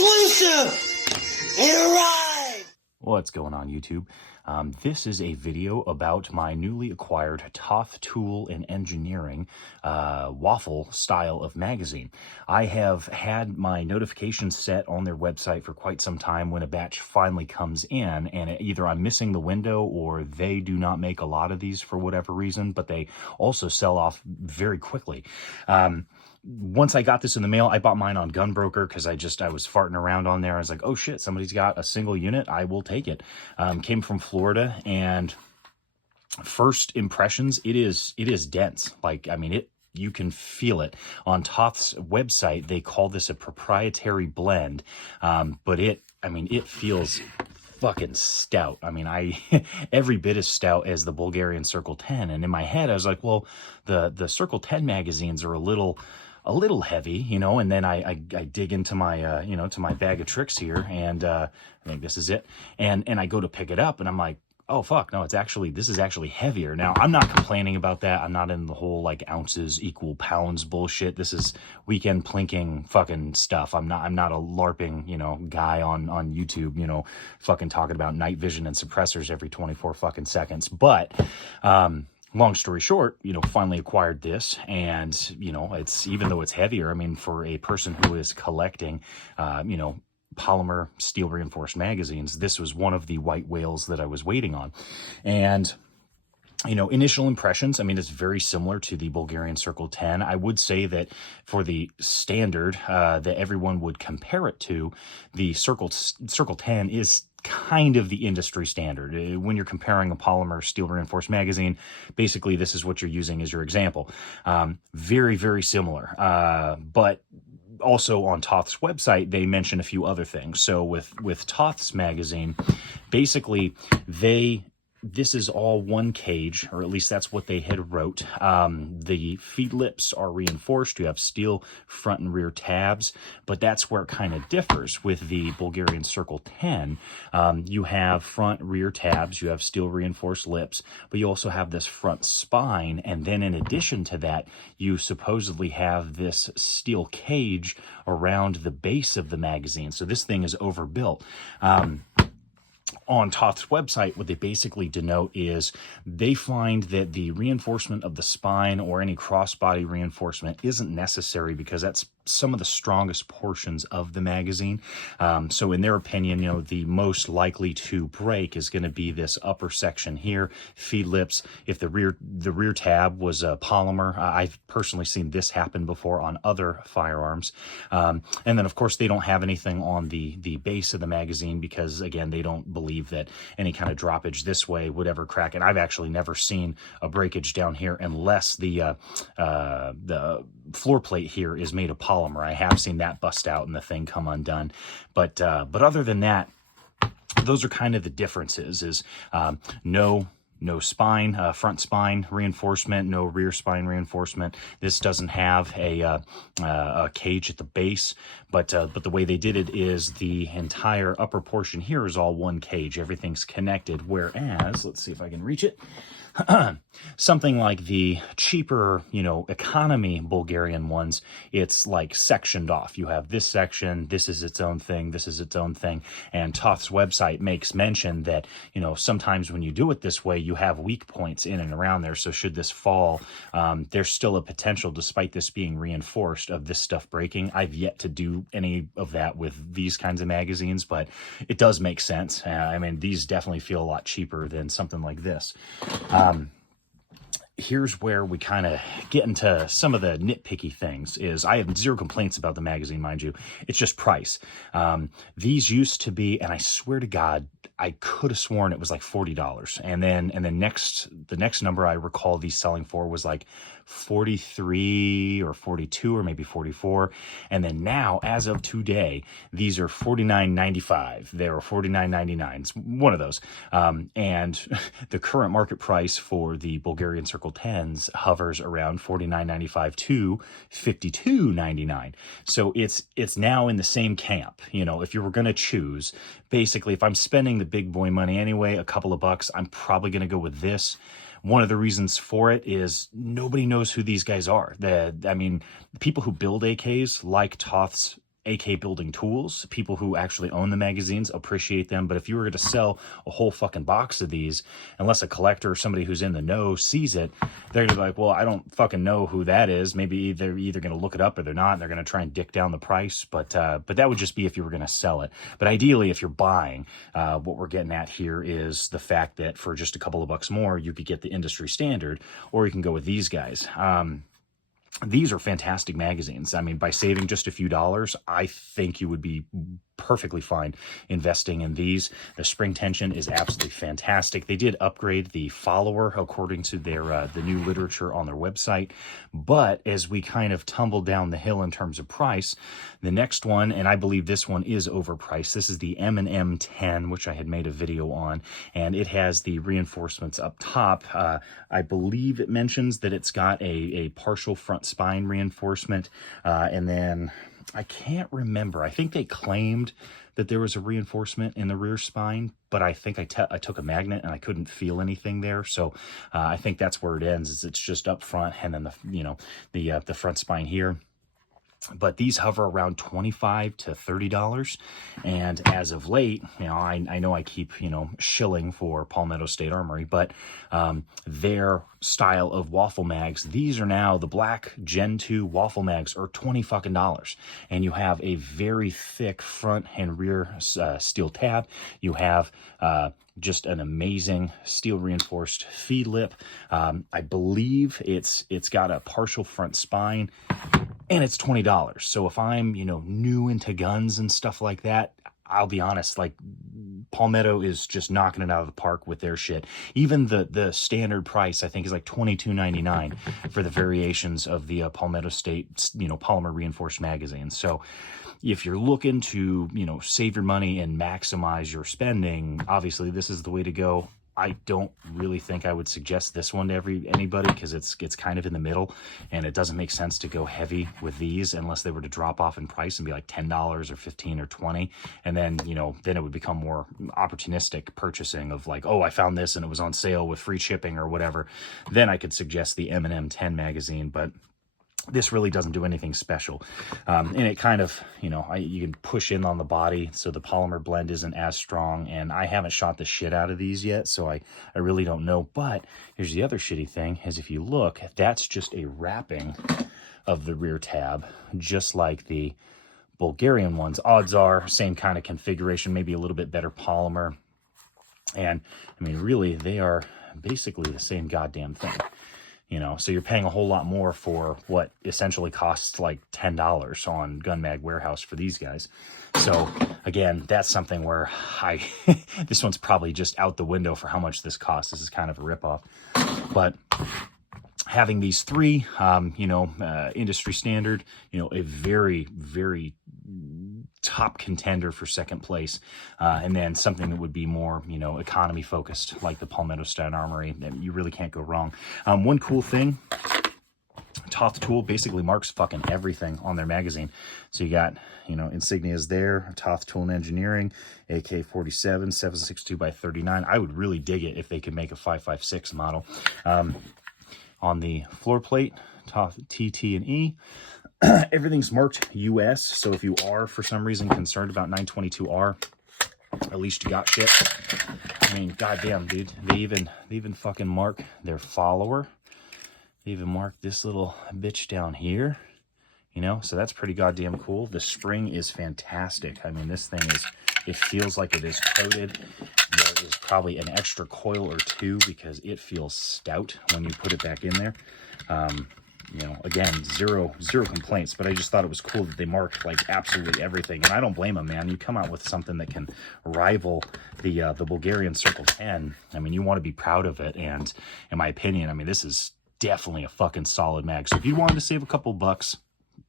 Exclusive! It arrived! What's going on, YouTube? This is a video about my newly acquired Toth Tool and Engineering waffle style of magazine. I have had my notifications set on their website for quite some time when a batch finally comes in, and either I'm missing the window or they do not make a lot of these for whatever reason, but they also sell off very quickly. Once I got this in the mail, I bought mine on Gunbroker because I was farting around on there. I was like, oh shit, somebody's got a single unit. I will take it. Came from Florida, and first impressions, it is dense. Like, I mean, you can feel it. On Toth's website, they call this a proprietary blend, but it feels fucking stout. I mean, every bit as stout as the Bulgarian Circle 10. And in my head, I was like, well, the Circle 10 magazines are a little heavy, you know. And then I dig into my to my bag of tricks here, and I think this is it, and I go to pick it up, and I'm like, oh fuck, no, this is actually heavier. Now, I'm not complaining about that. I'm not in the whole like ounces equal pounds bullshit. This is weekend plinking fucking stuff. I'm not a LARPing, guy on YouTube, fucking talking about night vision and suppressors every 24 fucking seconds. But long story short, finally acquired this, and it's, even though it's heavier, I mean, for a person who is collecting polymer steel reinforced magazines, this was one of the white whales that I was waiting on. And initial impressions, I mean, it's very similar to the Bulgarian Circle 10. I would say that for the standard that everyone would compare it to, the Circle 10 is kind of the industry standard. When you're comparing a polymer steel reinforced magazine, basically this is what you're using as your example. Very, very similar. But also on Toth's website, they mention a few other things. So with Toth's magazine, basically this is all one cage, or at least that's what they had wrote. The feed lips are reinforced. You have steel front and rear tabs, but that's where it kind of differs. With the Bulgarian Circle 10, you have front rear tabs, you have steel reinforced lips, but you also have this front spine, and then in addition to that, you supposedly have this steel cage around the base of the magazine. So this thing is overbuilt. On Toth's website, what they basically denote is they find that the reinforcement of the spine or any crossbody reinforcement isn't necessary because that's some of the strongest portions of the magazine. So in their opinion, the most likely to break is going to be this upper section here, feed lips. If the rear tab was a polymer, I've personally seen this happen before on other firearms. And then of course they don't have anything on the base of the magazine because, again, they don't believe that any kind of droppage this way would ever crack. And I've actually never seen a breakage down here unless the floor plate here is made of polymer. I have seen that bust out and the thing come undone. But other than that, those are kind of the differences. Is no spine, front spine reinforcement, no rear spine reinforcement. This doesn't have a cage at the base, but the way they did it is the entire upper portion here is all one cage. Everything's connected. Whereas, let's see if I can reach it. Something like the cheaper, economy Bulgarian ones, it's like sectioned off. You have this section, this is its own thing, this is its own thing. And Toth's website makes mention that, sometimes when you do it this way, you have weak points in and around there. So should this fall, there's still a potential, despite this being reinforced, of this stuff breaking. I've yet to do any of that with these kinds of magazines, but it does make sense. I mean, these definitely feel a lot cheaper than something like this. Here's where we kind of get into some of the nitpicky things. Is I have zero complaints about the magazine, mind you. It's just price. These used to be, and I swear to God, I could have sworn it was like $40. And then the next number I recall these selling for was like 43 or 42 or maybe 44. And then now, as of today, these are $49.95. They were $49.99. It's one of those. And the current market price for the Bulgarian Circle 10s hovers around $49.95 to $52.99. So it's now in the same camp. If you were going to choose, basically, if I'm spending the big boy money anyway, a couple of bucks, I'm probably going to go with this. One of the reasons for it is nobody knows who these guys are. I mean, people who build AKs like Toth's AK building tools. People who actually own the magazines appreciate them. But if you were going to sell a whole fucking box of these, unless a collector or somebody who's in the know sees it, they're going to be like, well, I don't fucking know who that is. Maybe they're either going to look it up or they're not. And they're going to try and dick down the price. But that would just be if you were going to sell it. But ideally, if you're buying, what we're getting at here is the fact that for just a couple of bucks more, you could get the industry standard, or you can go with these guys. These are fantastic magazines. I mean, by saving just a few dollars, I think you would be perfectly fine investing in these. The spring tension is absolutely fantastic. They did upgrade the follower according to their the new literature on their website. But as we kind of tumble down the hill in terms of price, the next one, and I believe this one is overpriced. This is the M&M 10, which I had made a video on, and it has the reinforcements up top. I believe it mentions that it's got a partial front spine reinforcement, and then I can't remember. I think they claimed that there was a reinforcement in the rear spine, but I think I took a magnet and I couldn't feel anything there. So I think that's where it ends. Is it's just up front and then the front spine here. But these hover around $25 to $30. And as of late, I know I keep, shilling for Palmetto State Armory, but their style of waffle mags, these are now the black Gen 2 waffle mags are $20 fucking. And you have a very thick front and rear steel tab. You have just an amazing steel reinforced feed lip. I believe it's got a partial front spine, and it's $20. So if I'm, new into guns and stuff like that, I'll be honest, like Palmetto is just knocking it out of the park with their shit. Even the standard price, I think, is like $22.99 for the variations of the Palmetto State, polymer reinforced magazines. So if you're looking to, save your money and maximize your spending, obviously this is the way to go. I don't really think I would suggest this one to anybody because it's kind of in the middle, and it doesn't make sense to go heavy with these unless they were to drop off in price and be like $10 or $15 or $20, and then then it would become more opportunistic purchasing of like, oh, I found this and it was on sale with free shipping or whatever. Then I could suggest the M&M 10 magazine, but this really doesn't do anything special. And it kind of, you can push in on the body, so the polymer blend isn't as strong. And I haven't shot the shit out of these yet, so I really don't know. But here's the other shitty thing, is if you look, that's just a wrapping of the rear tab, just like the Bulgarian ones. Odds are, same kind of configuration, maybe a little bit better polymer. And, I mean, really, they are basically the same goddamn thing. So you're paying a whole lot more for what essentially costs like $10 on Gun Mag Warehouse for these guys. So again, that's something where this one's probably just out the window for how much this costs. This is kind of a ripoff. But having these three, industry standard, a very, very top contender for second place, and then something that would be more, economy focused, like the Palmetto State Armory, and you really can't go wrong. One cool thing, Toth Tool basically marks fucking everything on their magazine. So you got, insignias there, Toth Tool and Engineering, AK-47, 7.62x39. I would really dig it if they could make a 5.56 model. On the floor plate, Toth TT and E. Everything's marked US, so if you are for some reason concerned about 922R, at least you got shit. I mean, goddamn, dude, they even fucking mark their follower. They even mark this little bitch down here, so that's pretty goddamn cool. The spring is fantastic. I mean, this thing it feels like it is coated. There is probably an extra coil or two because it feels stout when you put it back in there. Again, zero complaints, but I just thought it was cool that they marked like absolutely everything. And I don't blame them, man. You come out with something that can rival the Bulgarian Circle 10. I mean, you want to be proud of it. And in my opinion, I mean, this is definitely a fucking solid mag. So if you wanted to save a couple bucks,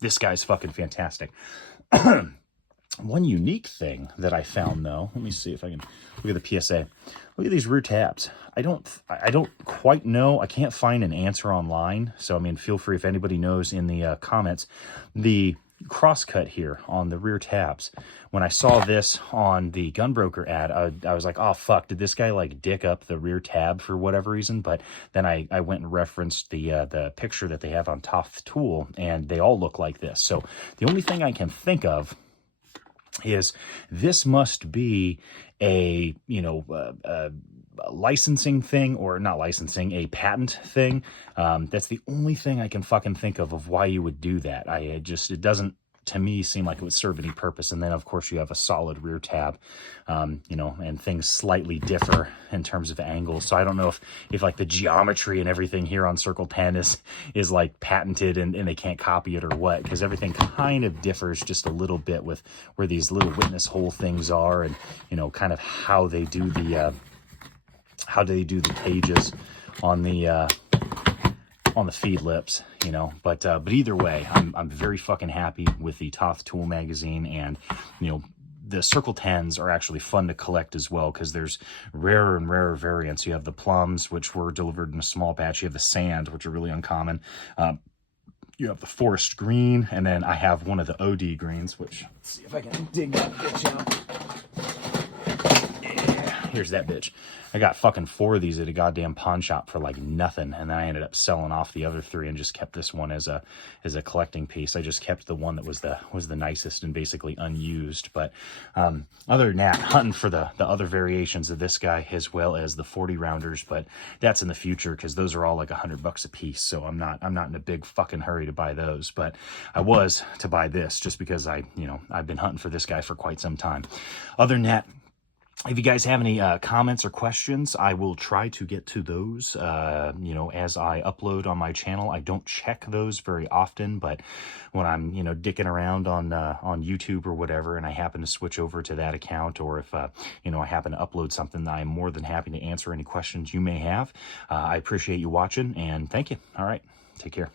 this guy's fucking fantastic. One unique thing that I found, though, let me see if I can look at the PSA. Look at these rear tabs. I don't quite know. I can't find an answer online. So, I mean, feel free if anybody knows in the comments. The crosscut here on the rear tabs. When I saw this on the Gunbroker ad, I was like, oh fuck, did this guy like dick up the rear tab for whatever reason? But then I went and referenced the picture that they have on Toth Tool, and they all look like this. So the only thing I can think of is this must be a, you know, a licensing thing, or not licensing, a patent thing. That's the only thing I can fucking think of why you would do that. It doesn't, to me, seem like it would serve any purpose. And then of course you have a solid rear tab, you know, and things slightly differ in terms of angles. So I don't know if like the geometry and everything here on Circle 10 is like patented and they can't copy it or what, because everything kind of differs just a little bit with where these little witness hole things are, and, you know, kind of how they do the cages on the feed lips, you know. But either way, I'm very fucking happy with the Toth Tool magazine. And, you know, the Circle 10s are actually fun to collect as well, because there's rarer and rarer variants. You have the plums, which were delivered in a small batch. You have the sand, which are really uncommon. You have the forest green, and then I have one of the OD greens, which, let's see if I can dig that bitch out. Here's that bitch. I got fucking 4 of these at a goddamn pawn shop for like nothing, and then I ended up selling off the other 3 and just kept this one as a collecting piece. I just kept the one that was the nicest and basically unused. But other than that, hunting for the other variations of this guy, as well as the 40 rounders, but that's in the future, because those are all like $100 a piece. So I'm not in a big fucking hurry to buy those, but I was to buy this just because I've been hunting for this guy for quite some time. Other than that, if you guys have any comments or questions, I will try to get to those, you know, as I upload on my channel. I don't check those very often, but when I'm, you know, dicking around on YouTube or whatever, and I happen to switch over to that account, or if, you know, I happen to upload something, I'm more than happy to answer any questions you may have. I appreciate you watching, and thank you. All right, take care.